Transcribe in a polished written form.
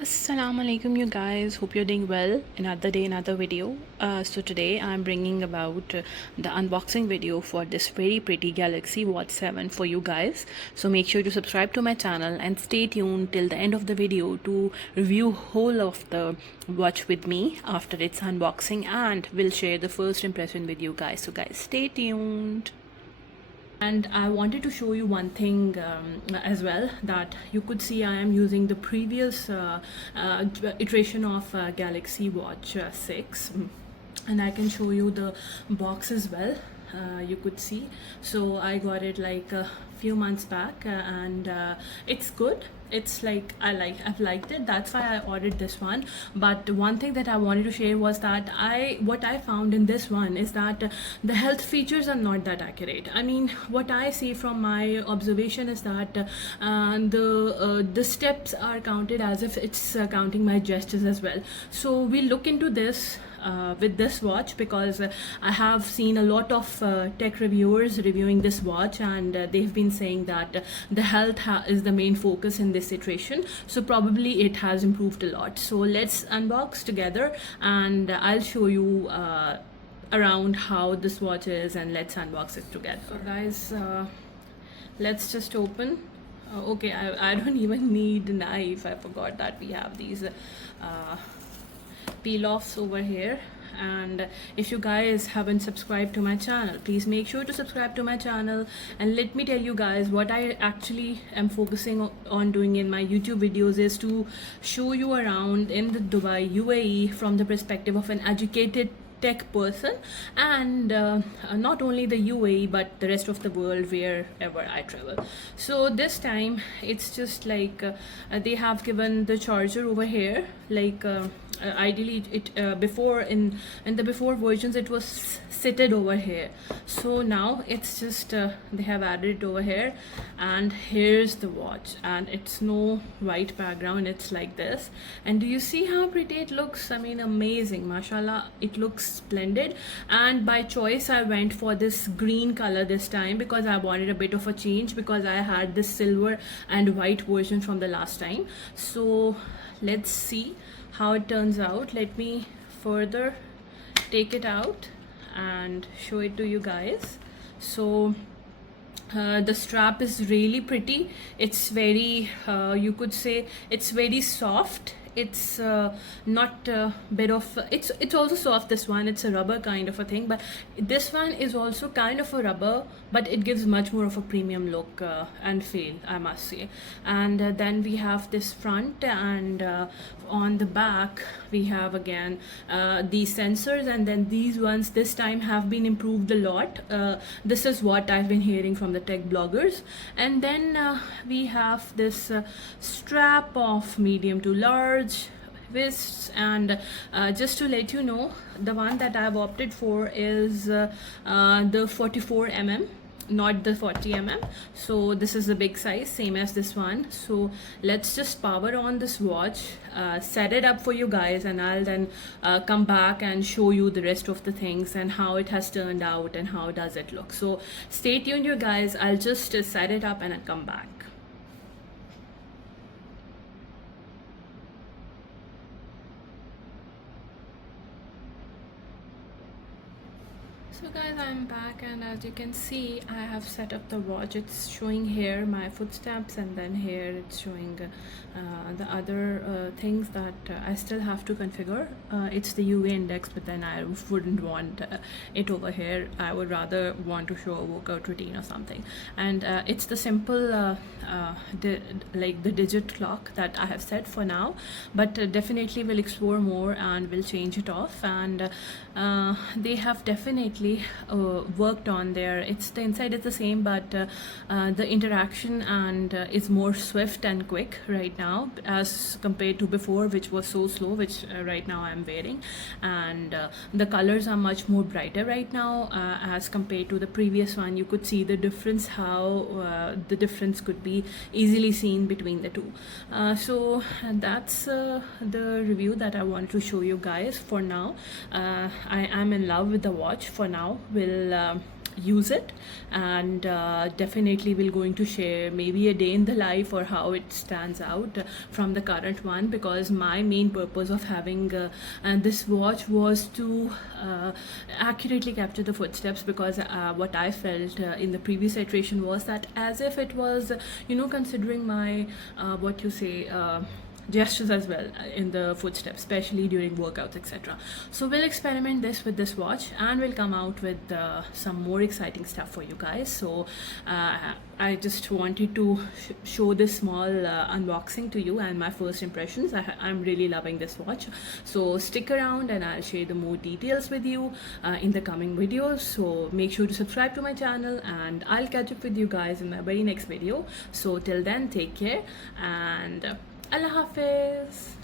Assalamu alaikum, you guys. Hope you're doing well. Another day, another video. So today I'm bringing about the unboxing video for this very pretty Galaxy Watch 7 for you guys. So make sure to subscribe to my channel and stay tuned till the end of the video to review whole of the watch with me after its unboxing, and we'll share the first impression with you guys. So guys, stay tuned. And I wanted to show you one thing as well, that you could see I am using the previous iteration of Galaxy Watch 6, and I can show you the box as well. You could see, so I got it like a few months back, and it's good. It's like I've liked it. That's why I ordered this one. But one thing that I wanted to share was that what I found in this one is that the health features are not that accurate. I mean, what I see from my observation is that the steps are counted as if it's counting my gestures as well. So we look into this with this watch, because I have seen a lot of tech reviewers reviewing this watch, and they've been saying that the health is the main focus in this iteration. So probably it has improved a lot. So let's unbox together, and I'll show you around how this watch is, and let's unbox it together. So guys, let's just open. Okay, I don't even need a knife. I forgot that we have these peel offs over here. And if you guys haven't subscribed to my channel, please make sure to subscribe to my channel. And let me tell you guys, what I actually am focusing on doing in my YouTube videos is to show you around in the Dubai UAE from the perspective of an educated tech person, and not only the UAE but the rest of the world wherever I travel. So this time it's just like they have given the charger over here, like ideally it before in the before versions it was seated over here. So now it's just they have added it over here, and here's the watch, and it's no white background, it's like this. And do you see how pretty it looks? I mean, amazing, mashallah, it looks splendid. And by choice I went for this green color this time, because I wanted a bit of a change, because I had this silver and white version from the last time. So let's see how it turns out. Let me further take it out and show it to you guys. So the strap is really pretty. It's very you could say it's very soft. It's not a bit of it's also soft. This one, it's a rubber kind of a thing, but this one is also kind of a rubber, but it gives much more of a premium look and feel, I must say. And then we have this front, and on the back we have again these sensors, and then these ones this time have been improved a lot. This is what I've been hearing from the tech bloggers. And then we have this strap of medium to large wrists. And just to let you know, the one that I've opted for is the 44 mm, not the 40 mm. So this is the big size, same as this one. So let's just power on this watch, set it up for you guys, and I'll then come back and show you the rest of the things and how it has turned out and how does it look. So stay tuned, you guys. I'll just set it up and I'll come back. So guys, I'm back, and as you can see, I have set up the watch. It's showing here my footsteps, and then here it's showing the other things that I still have to configure. It's the UV index, but then I wouldn't want it over here. I would rather want to show a workout routine or something. And it's the simple like the digit clock that I have set for now, but definitely will explore more and will change it off. And they have definitely worked on there. It's the inside is the same, but the interaction and is more swift and quick right now as compared to before, which was so slow, which right now I'm wearing. And the colors are much more brighter right now as compared to the previous one. You could see the difference, how the difference could be easily seen between the two. So that's the review that I wanted to show you guys. For now, I am in love with the watch. For now, we'll use it, and definitely we're going to share maybe a day in the life or how it stands out from the current one, because my main purpose of having and this watch was to accurately capture the footsteps, because what I felt in the previous iteration was that as if it was considering my what you say gestures as well in the footsteps, especially during workouts, etc. So we'll experiment this with this watch, and we'll come out with some more exciting stuff for you guys. So I just wanted to show this small unboxing to you and my first impressions. I'm really loving this watch, so stick around and I'll share the more details with you in the coming videos. So make sure to subscribe to my channel, and I'll catch up with you guys in my very next video. So till then, take care, and Allah Hafiz.